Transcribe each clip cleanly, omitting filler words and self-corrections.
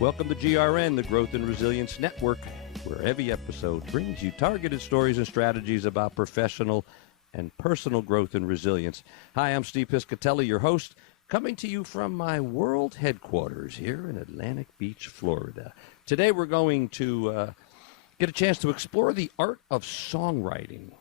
Welcome to GRN, the Growth and Resilience Network, where every episode brings you targeted stories and strategies about professional and personal growth and resilience. Hi, I'm Steve Piscitelli, your host, coming to you from my world headquarters here in Atlantic Beach, Florida. Today we're going to get a chance to explore the art of songwriting.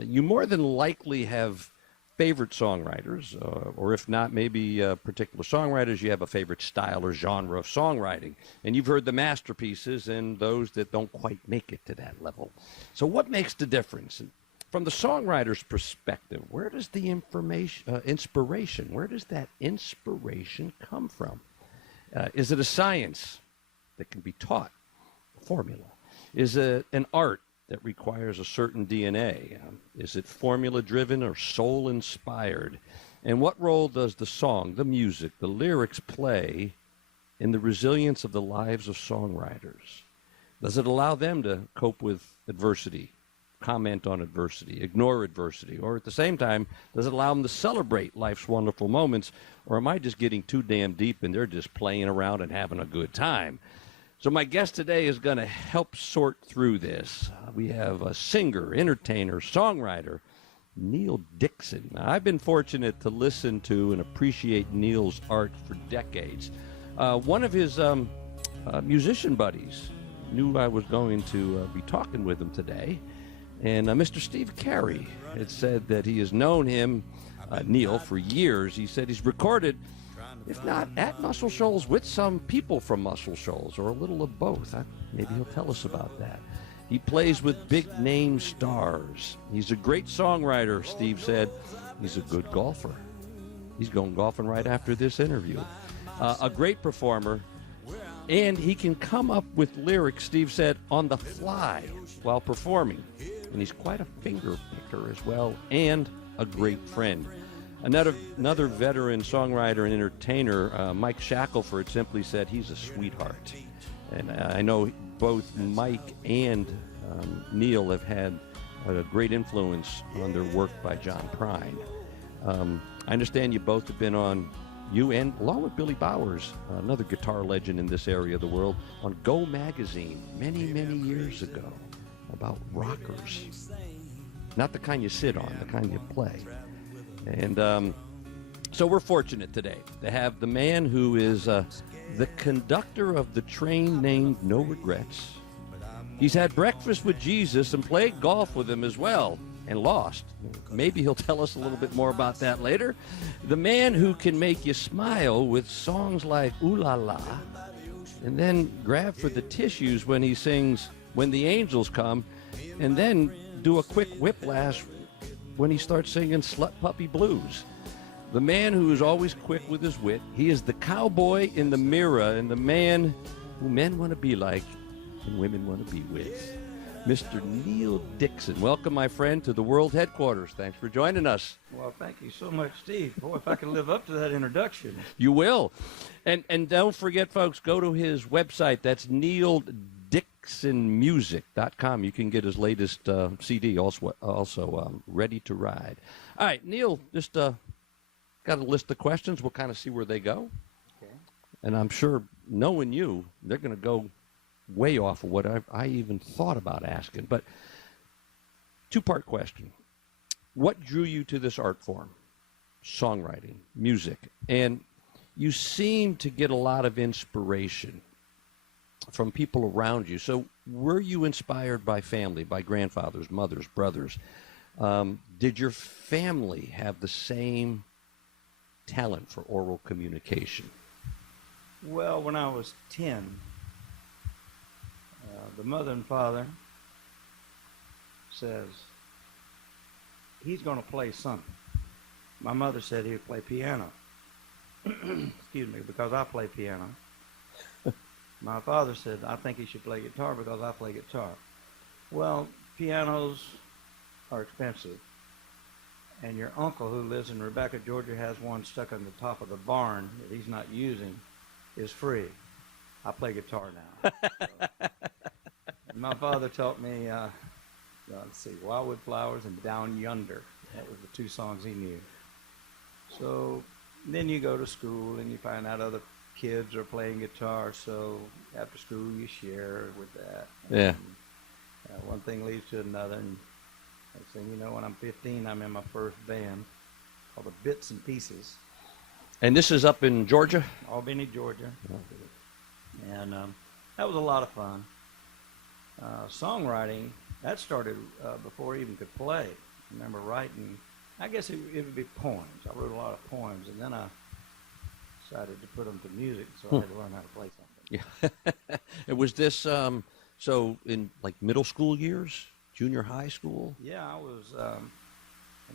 You more than likely have favorite songwriters, or if not, maybe particular songwriters, you have a favorite style or genre of songwriting. And you've heard the masterpieces and those that don't quite make it to that level. So what makes the difference? And from the songwriter's perspective, where does the inspiration, where does that inspiration come from? Is it a science that can be taught, a formula? Is it an art that requires a certain DNA? Is it formula-driven or soul-inspired? And what role does the song, the music, the lyrics play in the resilience of the lives of songwriters? Does it allow them to cope with adversity, comment on adversity, ignore adversity? Or at the same time, does it allow them to celebrate life's wonderful moments? Or am I just getting too damn deep and they're just playing around and having a good time? So my guest today is going to help sort through this. We have a singer, entertainer, songwriter, Neil Dixon. Now, I've been fortunate to listen to and appreciate Neil's art for decades. One of his musician buddies knew I was going to be talking with him today, and Mr. Steve Carey had said that he has known him, Neil, for years. He said he's recorded, if not at Muscle Shoals, with some people from Muscle Shoals, or a little of both. Maybe he'll tell us about that. He plays with big-name stars. He's a great songwriter, Steve said. He's a good golfer. He's going golfing right after this interview. A great performer, and he can come up with lyrics, Steve said, on the fly while performing. And he's quite a finger picker as well, and a great friend. Another veteran songwriter and entertainer, Mike Shackelford, simply said he's a sweetheart. And I know both Mike and Neil have had a great influence on their work by John Prine. I understand you both have been on, you and along with Billy Bowers, another guitar legend in this area of the world, on Go Magazine many, many years ago about rockers. Not the kind you sit on, the kind you play. And so we're fortunate today to have the man who is the conductor of the train named No Regrets. He's had breakfast with Jesus and played golf with him as well, and lost. Maybe he'll tell us a little bit more about that later. The man who can make you smile with songs like Ooh La La, and then grab for the tissues when he sings When the Angels Come, and then do a quick whiplash when he starts singing Slut Puppy Blues. The man who is always quick with his wit. He is the cowboy in the mirror and the man who men want to be like and women want to be with. Mr. Neil Dixon. Welcome, my friend, to the world headquarters. Thanks for joining us. Well, thank you so much, Steve. Boy, if I can live up to that introduction. You will. And don't forget, folks, go to his website. That's NeilDixonMusic.com. You can get his latest CD, also Ready to Ride. All right, Neil, just got a list of questions. We'll kind of see where they go. Okay. And I'm sure, knowing you, they're going to go way off of what I even thought about asking. But two-part question. What drew you to this art form? Songwriting, music. And you seem to get a lot of inspiration from people around you. So were you inspired by family, by grandfathers, mothers, brothers? Did your family have the same talent for oral communication? Well, when I was 10, the mother and father says, he's going to play something. My mother said he would play piano. Excuse me, because I play piano. My father said, I think he should play guitar because I play guitar. Well, pianos are expensive. And your uncle who lives in Rebecca, Georgia, has one stuck on the top of the barn that he's not using, is free. I play guitar now. My father taught me, let's see, Wildwood Flowers and Down Yonder. That was the two songs he knew. So then you go to school and you find out other kids are playing guitar, so after school you share with that. Yeah. One thing leads to another, and next thing you know, when I'm 15, I'm in my first band called the Bits and Pieces. And this is up in Georgia? Albany, Georgia. And that was a lot of fun. Songwriting, that started before I even could play. I remember writing, I guess it would be poems. I wrote a lot of poems, and then I decided to put them to music, so I had to learn how to play something. Yeah. And was this, so in like middle school years, junior high school? Yeah, I was, as a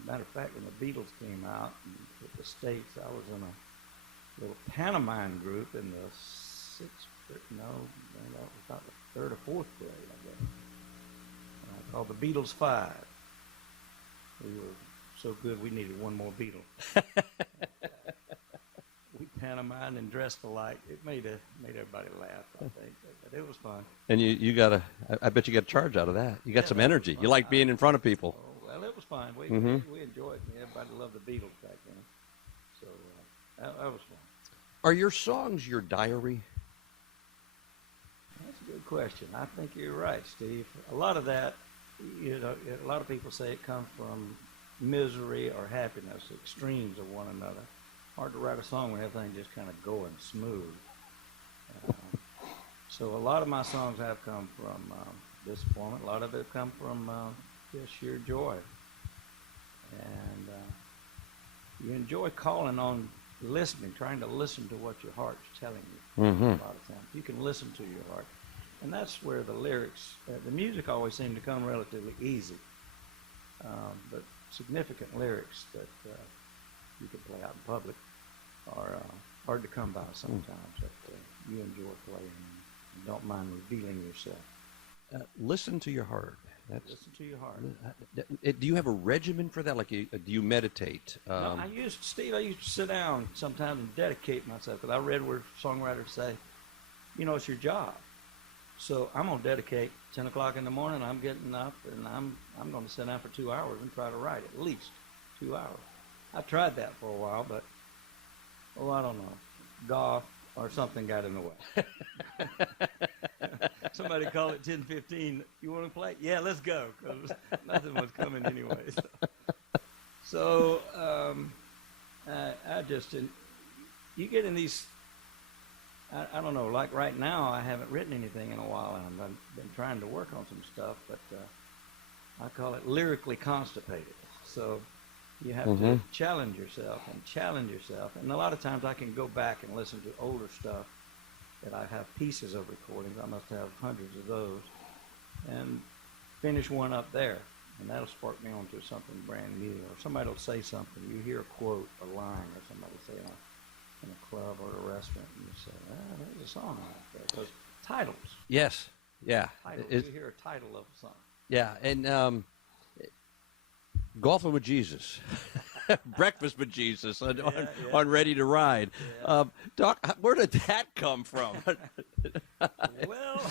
matter of fact, when the Beatles came out with the States, I was in a little pantomime group in the about the third or fourth grade, I guess, called the Beatles 5. We were so good we needed one more Beatle. We pantomimed and dressed alike. It made everybody laugh, I think, but it was fun. And you got I bet you got a charge out of that. You got some energy. You like being in front of people. Oh, well, it was fun. We enjoyed it. Everybody loved the Beatles back then. So that was fun. Are your songs your diary? That's a good question. I think you're right, Steve. A lot of that, a lot of people say it comes from misery or happiness, extremes of one another. Hard to write a song when everything just kind of going smooth. So a lot of my songs have come from disappointment. A lot of it come from just sheer joy. And you enjoy calling on listening, trying to listen to what your heart's telling you. Mm-hmm. A lot of times you can listen to your heart, and that's where the lyrics, the music always seemed to come relatively easy, but significant lyrics that you can play out in public are hard to come by sometimes. That you enjoy playing and don't mind revealing yourself. Listen to your heart. Listen to your heart. Do you have a regimen for that? Like, do you meditate? No, I used to sit down sometimes and dedicate myself, because I read where songwriters say, it's your job. So I'm going to dedicate 10 o'clock in the morning. I'm getting up, and I'm going to sit down for 2 hours and try to write at least 2 hours. I tried that for a while, but, I don't know. Golf or something got in the way. Somebody called it 10:15. You want to play? Yeah, let's go, because nothing was coming anyway. So I just didn't. You get in these. I don't know. Like right now, I haven't written anything in a while, and I've been trying to work on some stuff, but I call it lyrically constipated. So you have to challenge yourself. And a lot of times I can go back and listen to older stuff that I have pieces of recordings. I must have hundreds of those, and finish one up there, and that'll spark me onto something brand new. Or somebody will say something. You hear a quote, a line, or somebody say in a club or a restaurant, and you say, there's a song out there. Because titles. Yes. Yeah. Titles. You hear a title of a song. Yeah, and Golfing with Jesus. Breakfast with Jesus on Ready to Ride. Yeah. Doc, where did that come from? Well,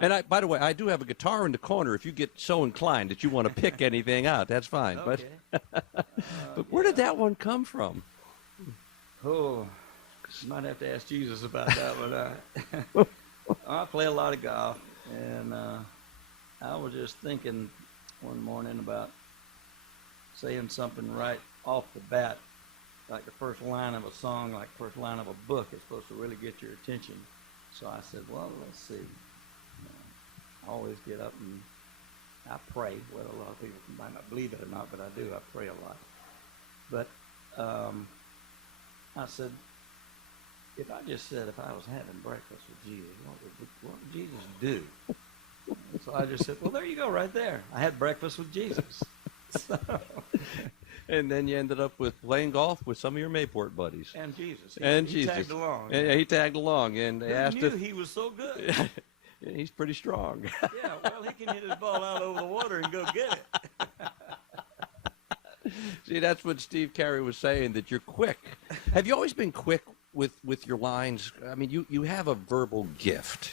and by the way, I do have a guitar in the corner. If you get so inclined that you want to pick anything out, that's fine. okay. But where did that one come from? Oh, you might have to ask Jesus about that one. I play a lot of golf, and I was just thinking one morning about saying something right off the bat, like the first line of a song, like the first line of a book is supposed to really get your attention. So I said, well, let's see. I always get up and I pray. Well, a lot of people might not believe it or not, but I do. I pray a lot. But I said, if I just said if I was having breakfast with Jesus, what would Jesus do? So I just said, well, there you go, right there. I had breakfast with Jesus. So, and then you ended up with playing golf with some of your Mayport buddies. And Jesus. He tagged along. Yeah, he tagged along. And they asked knew he was so good. He's pretty strong. Yeah, well, he can hit his ball out over the water and go get it. See, that's what Steve Carey was saying, that you're quick. Have you always been quick with your lines? I mean, you have a verbal gift.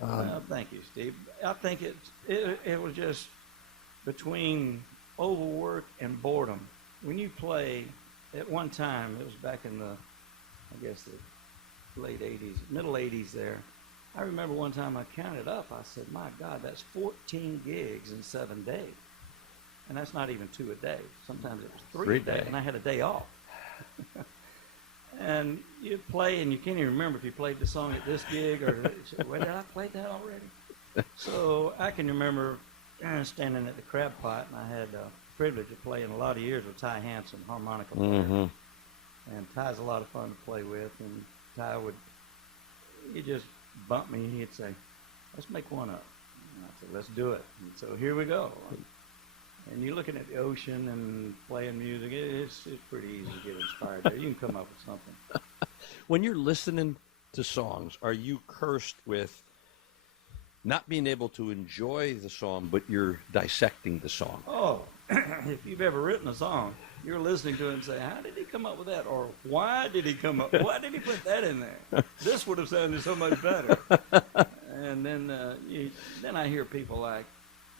Well, thank you, Steve. I think it was just between overwork and boredom. When you play, at one time, it was back in the I guess the late 80s, middle 80s there. I remember one time I counted up, I said, my God, that's 14 gigs in 7 days. And that's not even 2 a day. Sometimes it was 3 a day, and I had a day off. And you play, and you can't even remember if you played the song at this gig or, wait, did I play that already? So I can remember standing at the crab pot, and I had the privilege of playing a lot of years with Ty Hansen, harmonica player. Mm-hmm. And Ty's a lot of fun to play with, and Ty he'd just bump me, and he'd say, let's make one up. And I said, let's do it. And so here we go. And you're looking at the ocean and playing music, it's pretty easy to get inspired there. You can come up with something. When you're listening to songs, are you cursed with not being able to enjoy the song, but you're dissecting the song? Oh, if you've ever written a song, you're listening to it and say, how did he come up with that? Or why did he why did he put that in there? This would have sounded so much better. And then then I hear people like,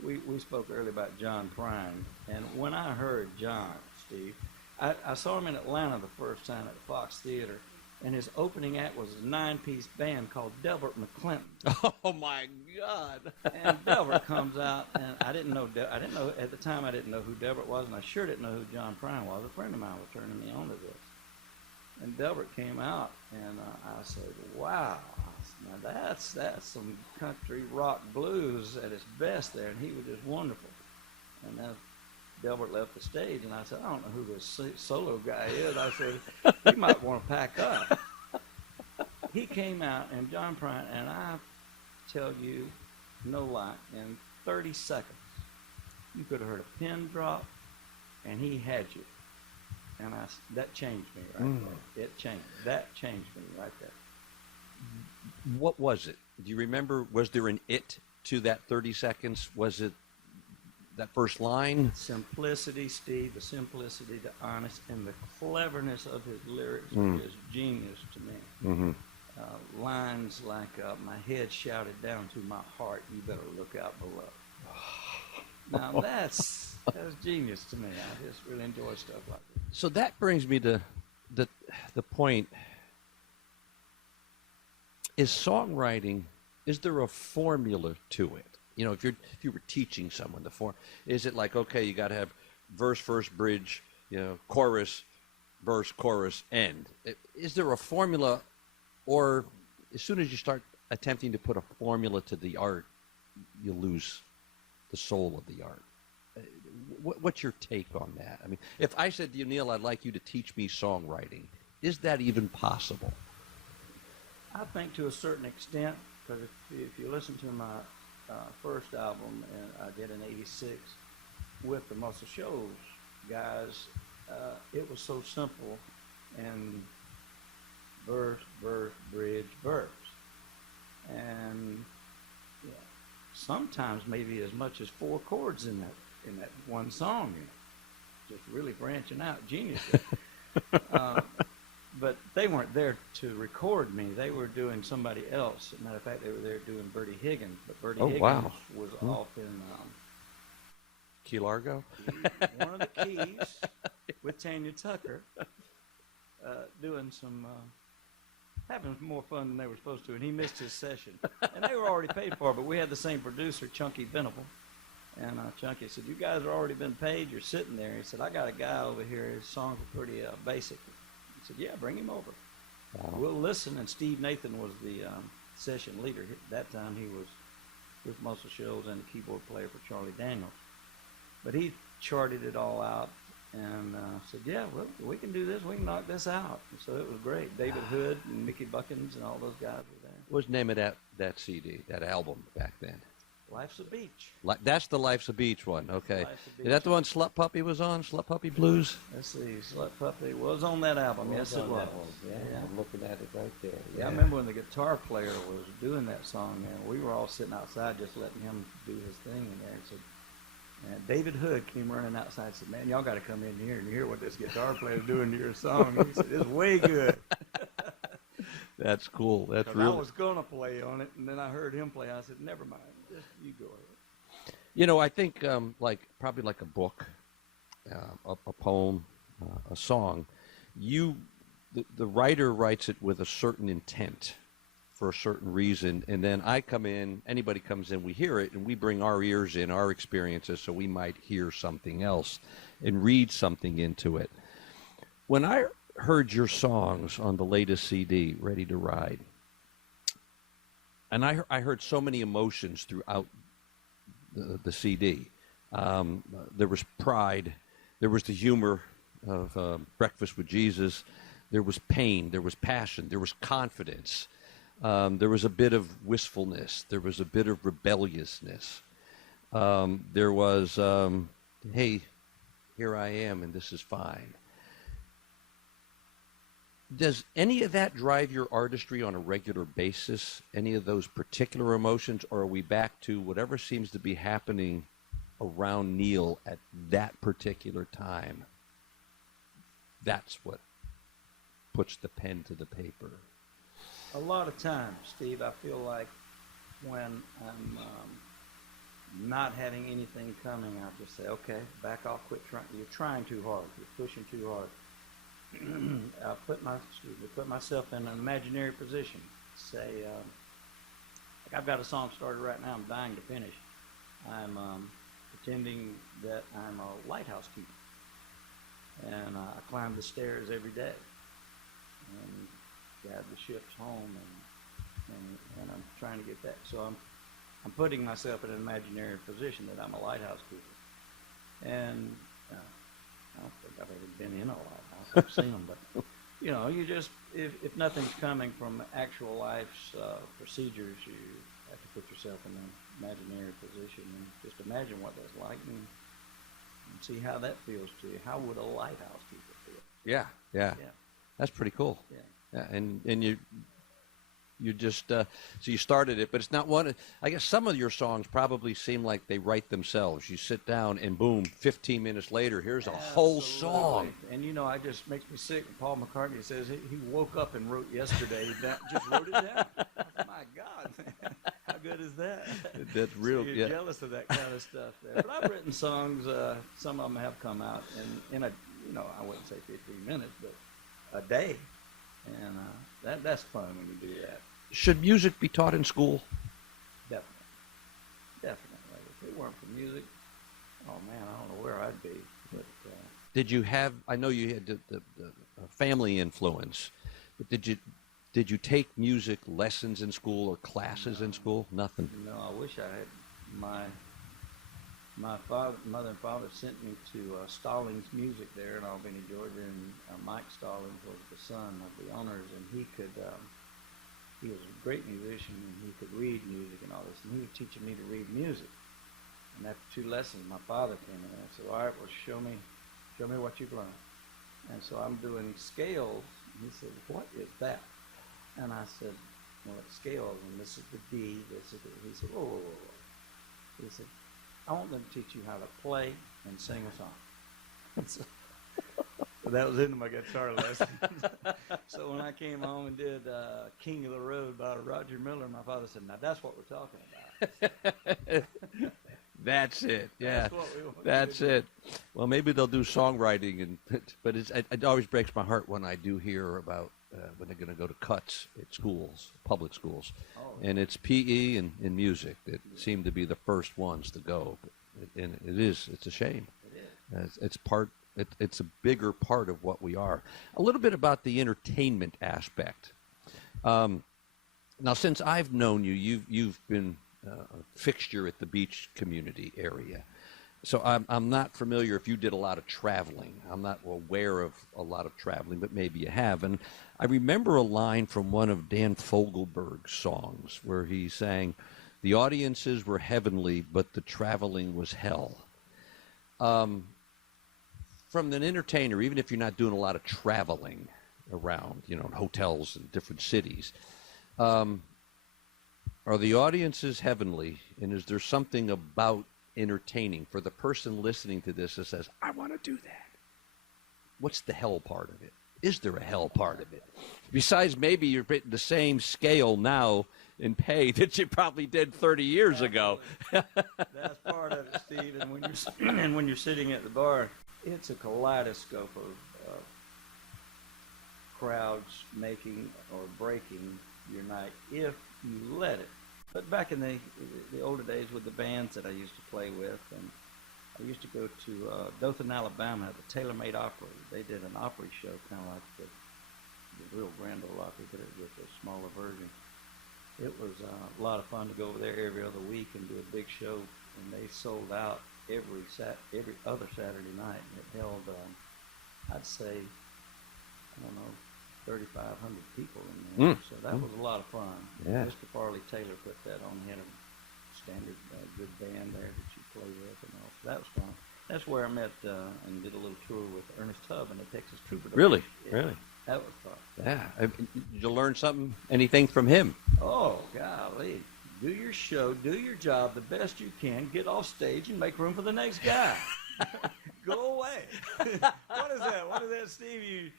we spoke earlier about John Prine, and when I heard John, Steve, I saw him in Atlanta the first time at the Fox Theater, and his opening act was a 9-piece band called Delbert McClinton. Oh my God! And Delbert comes out, and I didn't know at the time. I didn't know who Delbert was, and I sure didn't know who John Prine was. A friend of mine was turning me on to this, and Delbert came out, and I said, "Wow, now that's some country rock blues at its best there," and he was just wonderful. And then Delbert left the stage, and I said, I don't know who this solo guy is. I said, you might want to pack up. He came out, and John Prine, and I tell you, no lie, in 30 seconds, you could have heard a pin drop, and he had you. And that changed me right there. That changed me right there. What was it? Do you remember? Was there an it to that 30 seconds? Was it that first line? Simplicity, Steve, the simplicity, the honest, and the cleverness of his lyrics is genius to me. Mm-hmm. Lines like, my head shouted down to my heart, you better look out below. Now that's genius to me. I just really enjoy stuff like that. So that brings me to the point. Is songwriting, is there a formula to it? You know, if you were teaching someone the form, is it like, okay, you got to have verse, bridge, chorus, verse, chorus, end? Is there a formula, or as soon as you start attempting to put a formula to the art, you lose the soul of the art? What's your take on that? I mean, if I said to you, Neil, I'd like you to teach me songwriting, is that even possible? I think to a certain extent, because if you listen to my first album, and I did in '86 with the Muscle Shoals guys, it was so simple, and verse, bridge, verse, and sometimes maybe as much as 4 chords in that one song, just really branching out, genius. But they weren't there to record me. They were doing somebody else. As a matter of fact, they were there doing Bertie Higgins. But Bertie Higgins was off in Key Largo? One of the keys with Tanya Tucker doing having more fun than they were supposed to. And he missed his session. And they were already paid for, but we had the same producer, Chunky Venable. And Chunky said, you guys have already been paid. You're sitting there. He said, I got a guy over here. His songs are pretty basic. He said, yeah, bring him over. Wow. We'll listen. And Steve Nathan was the session leader. At that time, he was with Muscle Shoals and the keyboard player for Charlie Daniels. But he charted it all out and said, yeah, well, we can do this. We can knock this out. And so it was great. David Hood and Mickey Buckins and all those guys were there. What was the name of that CD, that album back then? Life's a Beach. That's the Life's a Beach one, okay. Beach. Is that the one Slut Puppy was on, Slut Puppy Blues? Let's see, Slut Puppy was on that album. Yes, it was. Yeah, I'm looking at it right there. Yeah, I remember when the guitar player was doing that song, man, we were all sitting outside just letting him do his thing in there. And David Hood came running outside and said, man, y'all got to come in here and hear what this guitar player's doing to your song. He said, it's way good. That's cool. That's really... I was going to play on it, and then I heard him play. I said, never mind. Just you go ahead. You know, I think probably like a book, a poem, a song, you the writer writes it with a certain intent for a certain reason, and then I come in, anybody comes in, we hear it, and we bring our ears in, our experiences, so we might hear something else and read something into it. When I heard your songs on the latest CD, Ready to Ride, and I heard so many emotions throughout the CD. There was pride, there was the humor of Breakfast with Jesus, there was pain, there was passion, there was confidence, there was a bit of wistfulness, there was a bit of rebelliousness, there was, hey, here I am and this is fine. Does any of that drive your artistry on a regular basis, any of those particular emotions, or are we back to whatever seems to be happening around Neil at that particular time? That's what puts the pen to the paper. A lot of times, Steve, I feel like when I'm not having anything coming, I just say, okay, back off, quit trying. You're trying too hard. You're pushing too hard. I put myself in an imaginary position. Say, like I've got a song started right now. I'm dying to finish. I'm pretending that I'm a lighthouse keeper, and I climb the stairs every day and guide the ships home, and I'm trying to get that. So I'm putting myself in an imaginary position that I'm a lighthouse keeper, and I don't think I've ever been in a lighthouse. I've seen them, but you know, you just if nothing's coming from actual life's procedures, you have to put yourself in an imaginary position and just imagine what that's like and see how that feels to you. How would a lighthouse keeper feel? Yeah. That's pretty cool. Yeah, and you just so you started it, but it's not one. I guess some of your songs probably seem like they write themselves. You sit down and boom, 15 minutes later, here's a whole song. And you know, it just makes me sick. Paul McCartney says he woke up and wrote yesterday. Just wrote it down. My God, man, how good is that? That's real. So you're jealous of that kind of stuff there. But I've written songs. Some of them have come out in a, you know, I wouldn't say 15 minutes, but a day. And that's fun when you do that. Should music be taught in school? Definitely. If it weren't for music, oh man, I don't know where I'd be. But did you have? I know you had the family influence, but did you take music lessons in school or classes in school? Nothing. No, I wish I had. My mother and father sent me to Stallings Music there in Albany, Georgia, and Mike Stallings was the son of the owners, and he was a great musician, and he could read music and all this, and he was teaching me to read music. And after 2 lessons, my father came in and said, all right, well, show me what you've learned. And so I'm doing scales, and he said, what is that? And I said, well, it's scales, and this is the D, this is the, he said, whoa. He said, I want them to teach you how to play and sing a song. So that was into my guitar lessons. So when I came home and did King of the Road by Roger Miller, my father said, now that's what we're talking about. That's it. Yeah, that's what we want. That's it. Well, maybe they'll do songwriting, but it always breaks my heart when I do hear about when they're going to go to cuts at schools, public schools, and it's PE and music that seem to be the first ones to go. And it's a shame. It is. It's a bigger part of what we are. A little bit about the entertainment aspect. Now, since I've known you, you've been a fixture at the beach community area. So I'm not familiar if you did a lot of traveling. I'm not aware of a lot of traveling, but maybe you have. And I remember a line from one of Dan Fogelberg's songs where he sang, "The audiences were heavenly, but the traveling was hell." From an entertainer, even if you're not doing a lot of traveling around, in hotels in different cities, are the audiences heavenly? And is there something about entertaining for the person listening to this that says, I want to do that? What's the hell part of it? Is there a hell part of it? Besides, maybe you're hitting the same scale now in pay that you probably did 30 years ago. That's part of it, Steve. And when you're sitting at the bar, it's a kaleidoscope of crowds making or breaking your night if you let it. But back in the older days with the bands that I used to play with, and I used to go to Dothan, Alabama, the Tailor Made Opry. They did an Opry show, kind of like the real Grand Ole Opry, but it was a smaller version. It was a lot of fun to go over there every other week and do a big show, and they sold out every other Saturday night. And it held, I'd say, I don't know, 3,500 people in there. So that was a lot of fun. Yeah. Mr. Farley Taylor put that on. He had a standard good band there that you play with and all. So that was fun. That's where I met and did a little tour with Ernest Tubb and the Texas Troubadours. Really? Yeah, Really? that was fun. Yeah. Did you learn anything from him? Oh, golly. Do your show, do your job the best you can, get off stage and make room for the next guy. Go away. What is that? What is that, Steve? You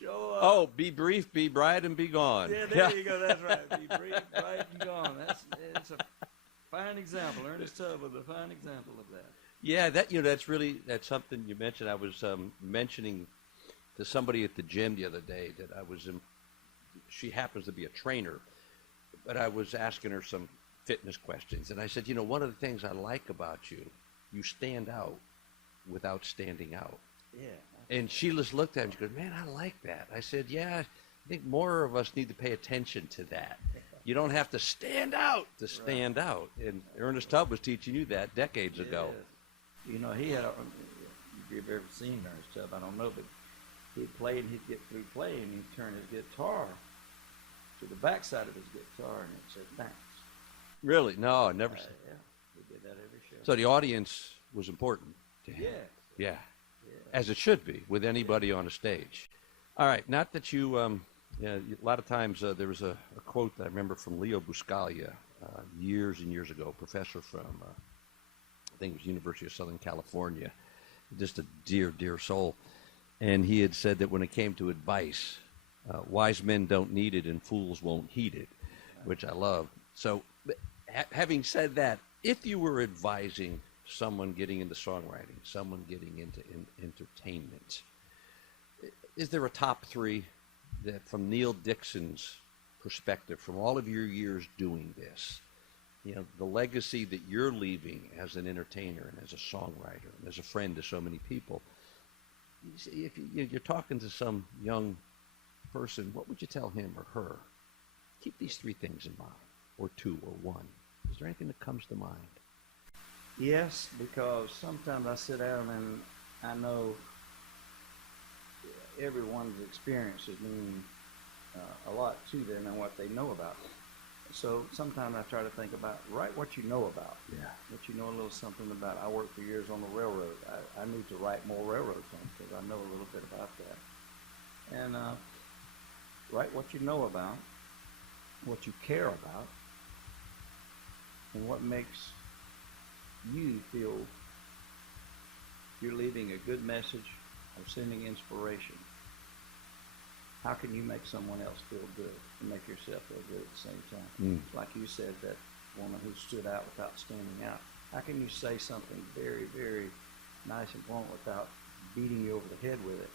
show up. Oh, be brief, be bright, and be gone. Yeah, there you go. That's right. Be brief, bright, and gone. It's a fine example. Ernest Tubb was a fine example of that. Yeah, that's something you mentioned. I was mentioning to somebody at the gym the other day that she happens to be a trainer, but I was asking her some fitness questions, and I said, one of the things I like about you stand out without standing out. Yeah. And she just looked at me and she goes, man, I like that. I said, yeah, I think more of us need to pay attention to that. You don't have to stand out to stand out. And Ernest Tubb was teaching you that decades ago. He had, if you've ever seen Ernest Tubb, I don't know, but he'd play and he'd get through playing and he'd turn his guitar to the backside of his guitar and it said, thanks. Really? No, I never seen Yeah, we did that every show. So the audience was important to him. Yeah. As it should be with anybody on a stage. All right, not that a lot of times there was a quote that I remember from Leo Buscaglia years and years ago, professor from, I think it was University of Southern California, just a dear, dear soul. And he had said that when it came to advice, wise men don't need it and fools won't heed it, which I love. So having said that, if you were advising someone getting into songwriting, someone getting into entertainment, is there a top three that from Neil Dixon's perspective, from all of your years doing this, the legacy that you're leaving as an entertainer and as a songwriter and as a friend to so many people, if you're talking to some young person, what would you tell him or her? Keep these three things in mind, or two, or one. Is there anything that comes to mind? Yes, because sometimes I sit down and I know everyone's experiences mean a lot to them and what they know about them. So sometimes I try to think about, write what you know about. Yeah. What you know a little something about. I worked for years on the railroad. I need to write more railroad songs because I know a little bit about that. And write what you know about, what you care about, and what makes you feel you're leaving a good message or sending inspiration. How can you make someone else feel good and make yourself feel good at the same time? Like you said, that woman who stood out without standing out. How can you say something very, very nice and blunt without beating you over the head with it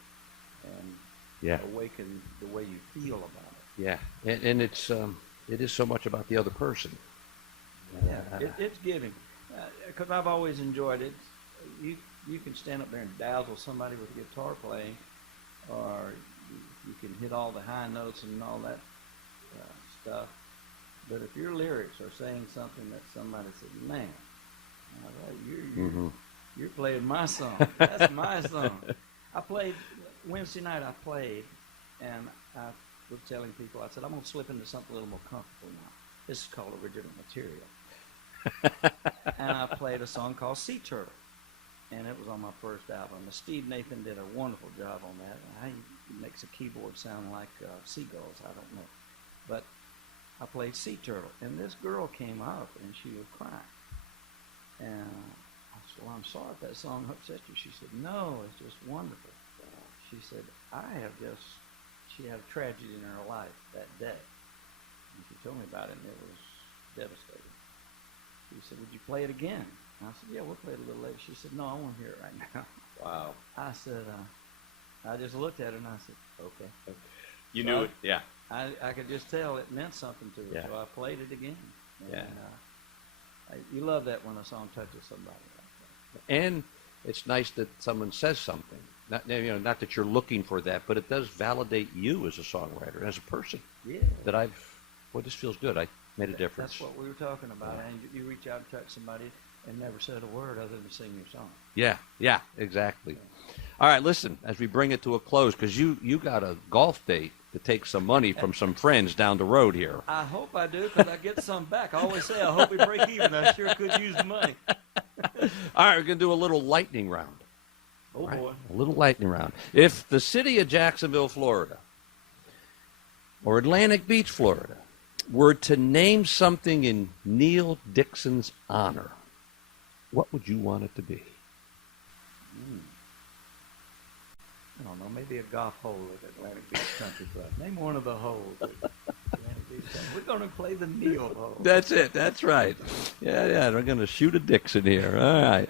and awaken the way you feel about it? Yeah, and it is so much about the other person. It's giving. Because I've always enjoyed it. You can stand up there and dazzle somebody with guitar playing, or you can hit all the high notes and all that stuff. But if your lyrics are saying something that somebody said, man, all right, you're playing my song. That's my song. Wednesday night I played, and I was telling people, I said, I'm going to slip into something a little more comfortable now. This is called original material. And I played a song called Sea Turtle, and it was on my first album. And Steve Nathan did a wonderful job on that. He makes a keyboard sound like seagulls, I don't know. But I played Sea Turtle, and this girl came up, and she was crying. And I said, well, I'm sorry if that song upset you. She said, no, it's just wonderful. She said, she had a tragedy in her life that day. And she told me about it, and it was devastating. She said, would you play it again? And I said, yeah, we'll play it a little later. She said, no, I want to hear it right now. Wow. I said, I just looked at it and I said, okay. You So knew it, yeah. I could just tell it meant something to her, Yeah. so I played it again. Yeah. And, you love that when a song touches somebody like that. And it's nice that someone says something. Not that you're looking for that, but it does validate you as a songwriter, as a person. Yeah. That this feels good. I made a difference. That's what we were talking about. And you reach out and touch somebody and never said a word other than sing your song. Yeah, exactly. All right, listen, as we bring it to a close, because you got a golf date to take some money from some friends down the road here. I hope I do, because I get some back. I always say I hope we break even. I sure could use the money. All right, we're going to do a little lightning round. Oh, right? boy. A little lightning round. If the city of Jacksonville, Florida, or Atlantic Beach, Florida, were to name something in Neil Dixon's honor, what would you want it to be? I don't know, maybe a golf hole at Atlantic Beach Country Club. Name one of the holes at Atlantic Beach Country. We're going to play the Neil hole. That's it. That's right. Yeah, we're going to shoot a Dixon here. All right.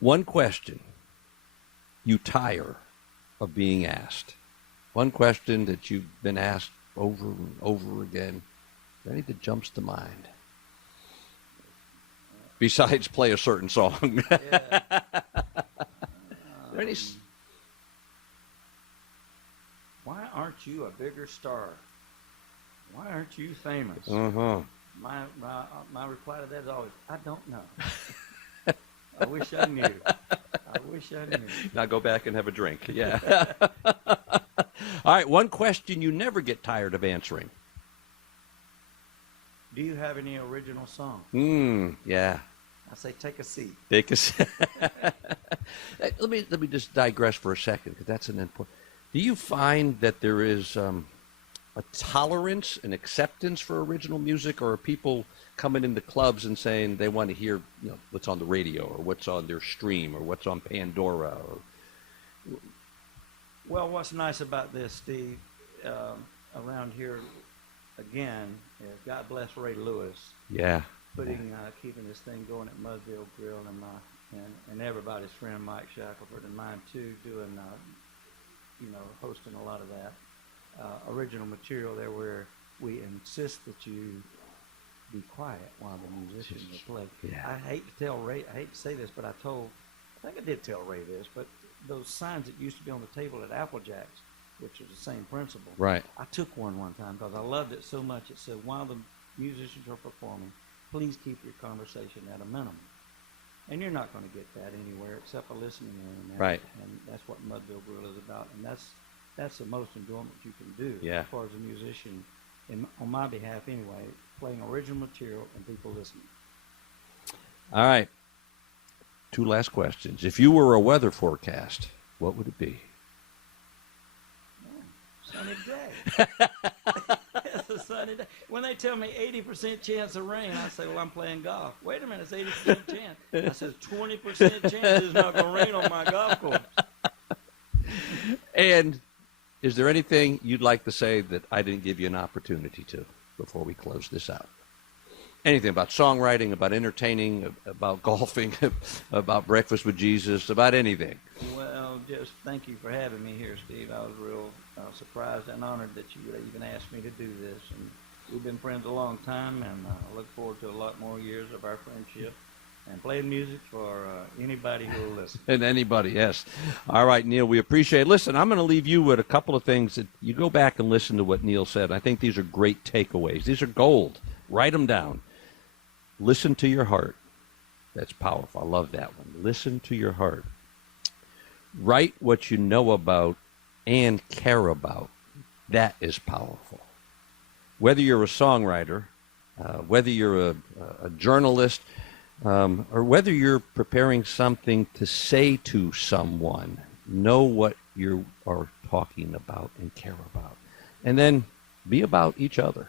One question you tire of being asked. One question that you've been asked over and over again. Is there any that jumps to mind? Besides play a certain song. Yeah. There any... Why aren't you a bigger star? Why aren't you famous? Uh-huh. My reply to that is always, I don't know. I wish I knew. I wish I knew. Now go back and have a drink. Yeah. All right, one question you never get tired of answering. Do you have any original songs? Yeah. I say, take a seat. Take a let me just digress for a second, because that's an important. Do you find that there is a tolerance and acceptance for original music, or are people coming into clubs and saying they want to hear what's on the radio, or what's on their stream, or what's on Pandora? Well, what's nice about this, Steve, around here, again, is God bless Ray Lewis. Yeah. Keeping this thing going at Mudville Grill, and everybody's friend Mike Shackelford and mine too, doing hosting a lot of that original material there, where we insist that you be quiet while the musicians play. Yeah. I hate to say this, but I think I did tell Ray this, but those signs that used to be on the table at Applejack's, which is the same principle. Right. I took one time because I loved it so much. It said, while the musicians are performing, please keep your conversation at a minimum. And you're not going to get that anywhere except a listening room. Right. And that's what Mudville Grill is about. And that's the most enjoyment you can do as far as a musician, on my behalf anyway, playing original material and people listening. All right. 2 last questions. If you were a weather forecast, what would it be? Sunny day. It's a sunny day. When they tell me 80% chance of rain, I say, well, I'm playing golf. Wait a minute, it's 80% chance. I said, 20% chance it's not going to rain on my golf course. And is there anything you'd like to say that I didn't give you an opportunity to before we close this out? Anything about songwriting, about entertaining, about golfing, about breakfast with Jesus, about anything? Well, just thank you for having me here, Steve. I was real surprised and honored that you even asked me to do this. And we've been friends a long time, and I look forward to a lot more years of our friendship and playing music for anybody who will listen. And anybody, yes. All right, Neil, we appreciate it. Listen, I'm going to leave you with a couple of things that you go back and listen to what Neil said. I think these are great takeaways. These are gold. Write them down. Listen to your heart. That's powerful. I love that one. Listen to your heart. Write what you know about and care about. That is powerful. Whether you're a songwriter, whether you're a journalist, or whether you're preparing something to say to someone, know what you are talking about and care about. And then be about each other.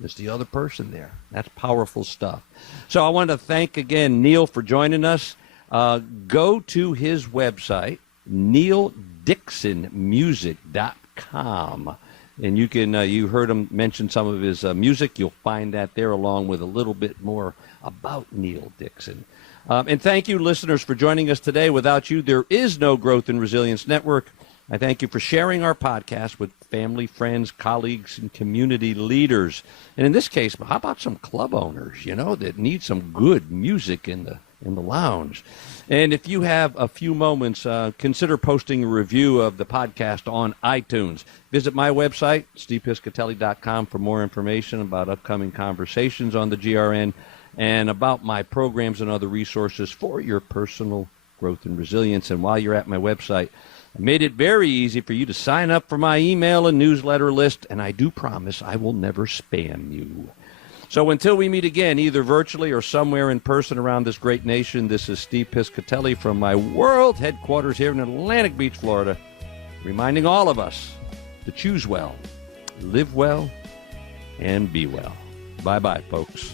There's the other person there. That's powerful stuff. So I want to thank again Neil for joining us. Go to his website, neildixonmusic.com. And you can, you heard him mention some of his music. You'll find that there along with a little bit more about Neil Dixon. And thank you, listeners, for joining us today. Without you, there is no Growth and Resilience Network. I thank you for sharing our podcast with family, friends, colleagues, and community leaders. And in this case, how about some club owners, that need some good music in the lounge? And if you have a few moments, consider posting a review of the podcast on iTunes. Visit my website, stevepiscitelli.com, for more information about upcoming conversations on the GRN and about my programs and other resources for your personal growth and resilience. And while you're at my website, I made it very easy for you to sign up for my email and newsletter list, and I do promise I will never spam you. So until we meet again, either virtually or somewhere in person around this great nation, this is Steve Piscitelli from my world headquarters here in Atlantic Beach, Florida, reminding all of us to choose well, live well, and be well. Bye-bye, folks.